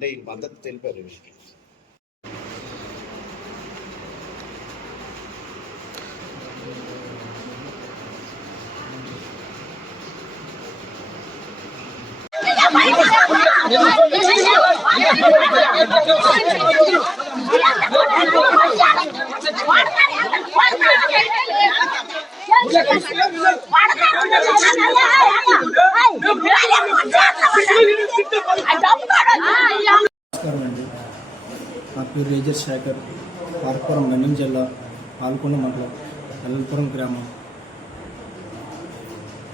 అంటే ఈ మద్దతు తెలిపారు వీళ్ళకి. నమస్కారం అండి. నా పేరు రేజర్ శేఖర్, పార్కపురం మన్యం జిల్లా పాల్కొండ మండలం అల్లపురం గ్రామం.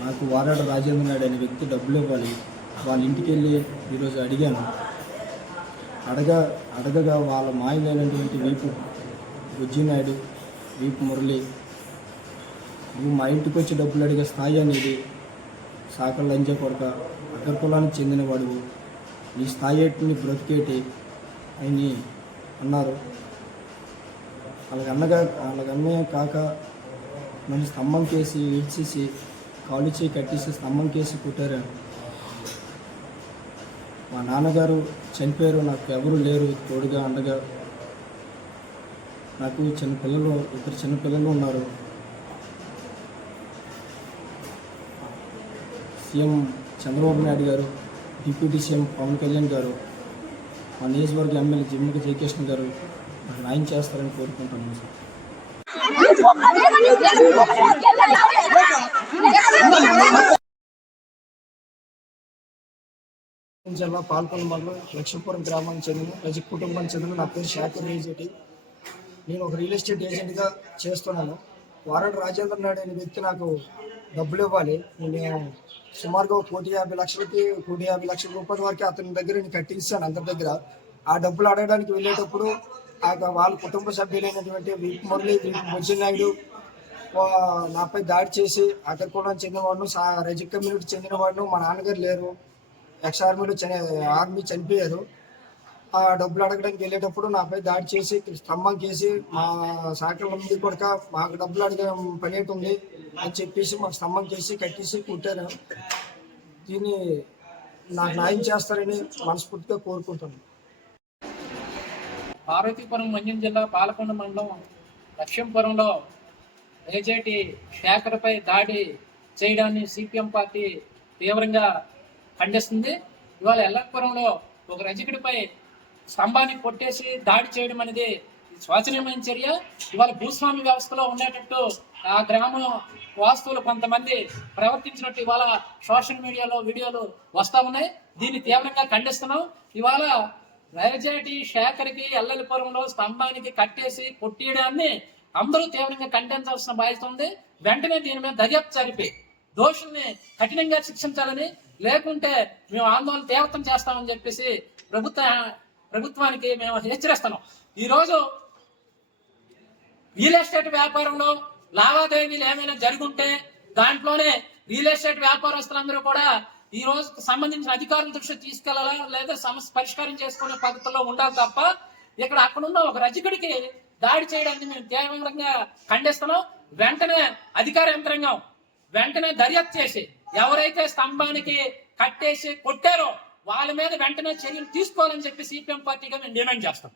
నాకు వారాడ రాజేంద్ర నాయుడు అనే వ్యక్తి డబ్బులు ఇవ్వాలి. వాళ్ళ ఇంటికి వెళ్ళి ఈరోజు అడిగాను. అడగగా వాళ్ళ మాయలైనటువంటి వీపు బుజ్జినాయుడు, వీపు మురళి, నువ్వు మా ఇంటికి వచ్చి డబ్బులు అడిగే స్థాయి అనేది సాకల లంజ కొడక, అగ్రకులానికి చెందినవాడు, నీ స్థాయి ఏటిని బ్రతికేటి అని అన్నారు. అలాగన్నయ్య కాక నన్ను స్తంభం కేసి ఈడ్చేసి కాలు చేయి కట్టేసి స్తంభం కేసి కుట్టారు. మా నాన్నగారు చనిపోయారు, నాకు ఎవరు లేరు తోడుగా అండగా. నాకు ఇద్దరు చిన్నపిల్లలు ఉన్నారు. సీఎం చంద్రబాబు నాయుడు గారు, డిప్యూటీ సీఎం పవన్ కళ్యాణ్ గారు, మా నియోజకవర్గ ఎమ్మెల్యే జిమ్మక జయకృష్ణ గారు నాకు న్యాయం చేస్తారని కోరుకుంటున్నాను సార్. జిల్లా పాల్కొండ మండలం లక్ష్మీపురం గ్రామానికి చెందిన రజ కుటుంబానికి చెందిన నా పేరు శేఖర్ ఏజెంట్. నేను ఒక రియల్ ఎస్టేట్ ఏజెంట్గా చేస్తున్నాను. వారాడ రాజేంద్ర నాయుడు అనే వ్యక్తి నాకు డబ్బులు ఇవ్వాలి. నేను సుమారుగా 1,50,00,000 రూపాయల వరకు అతని దగ్గర నేను కట్టించాను అందరి దగ్గర. ఆ డబ్బులు అడగడానికి వెళ్ళేటప్పుడు వాళ్ళ కుటుంబ సభ్యులైనటువంటి వీపు మురళి, వీపు బుజ్జినాయుడు నాపై దాడి చేసి అగ్రకులానికి చెందినవాడు, రజక్ కమ్యూనిటీ చెందినవాడు. మా నాన్నగారు లేరు, ఎక్స్ ఆర్మీ చనిపోయారు. ఆ డబ్బులు అడగడానికి వెళ్ళేటప్పుడు నాపై దాడి చేసి స్తంభం కేసి మా శాఖల మంది కూడా మాకు డబ్బులు అడిగే పని ఉంది అని చెప్పేసి మాకు స్తంభం కేసి కట్టేసి కుట్టారు. దీన్ని నాకు న్యాయం చేస్తారని మనస్ఫూర్తిగా కోరుకుంటున్నాను. పార్వతీపురం మన్యం జిల్లా పాలకొండ మండలం లక్ష్మీపురంలో ఏజేటి శేఖర్పై దాడి చేయడాన్ని సిపిఎం పార్టీ తీవ్రంగా ఖండిస్తుంది. ఇవాళ ఎల్లపురంలో ఒక రజకుడిపై స్తంభాన్ని కొట్టేసి దాడి చేయడం అనేది శోచనీయమైన చర్య. ఇవాళ భూస్వామి వ్యవస్థలో ఉండేటట్టు ఆ గ్రామం వాస్తువులు కొంతమంది ప్రవర్తించినట్టు ఇవాళ సోషల్ మీడియాలో వీడియోలు వస్తూ ఉన్నాయి. దీన్ని తీవ్రంగా ఖండిస్తున్నాం. ఇవాళ రైజేటి శేఖర్కి ఎల్లపురంలో స్తంభానికి కట్టేసి కొట్టేయడాన్ని అందరూ తీవ్రంగా ఖండించాల్సిన బాధ్యత ఉంది. వెంటనే దీని మీద దర్యాప్తు జరిపి దోషుల్ని కఠినంగా శిక్షించాలని, లేకుంటే మేము ఆందోళన తీవ్రం చేస్తామని చెప్పేసి ప్రభుత్వానికి మేము హెచ్చరిస్తున్నాం. ఈరోజు రియల్ ఎస్టేట్ వ్యాపారంలో లావాదేవీలు ఏమైనా జరుగుంటే దాంట్లోనే రియల్ ఎస్టేట్ వ్యాపారస్తులందరూ కూడా ఈ రోజు సంబంధించిన అధికారుల దృష్టి తీసుకెళ్లాలా, లేదా సమస్య పరిష్కారం చేసుకునే పద్ధతిలో ఉండాలి తప్ప ఇక్కడ అక్కడున్న ఒక రజకుడికి దాడి చేయడానికి మేము తీవ్రంగా ఖండిస్తున్నాం. వెంటనే అధికార యంత్రాంగం వెంటనే దర్యాప్తు చేసి ఎవరైతే స్తంభానికి కట్టేసి కొట్టారో వాళ్ళ మీద వెంటనే చర్యలు తీసుకోవాలని చెప్పి సిపిఎం పార్టీగా మేము డిమాండ్ చేస్తాం.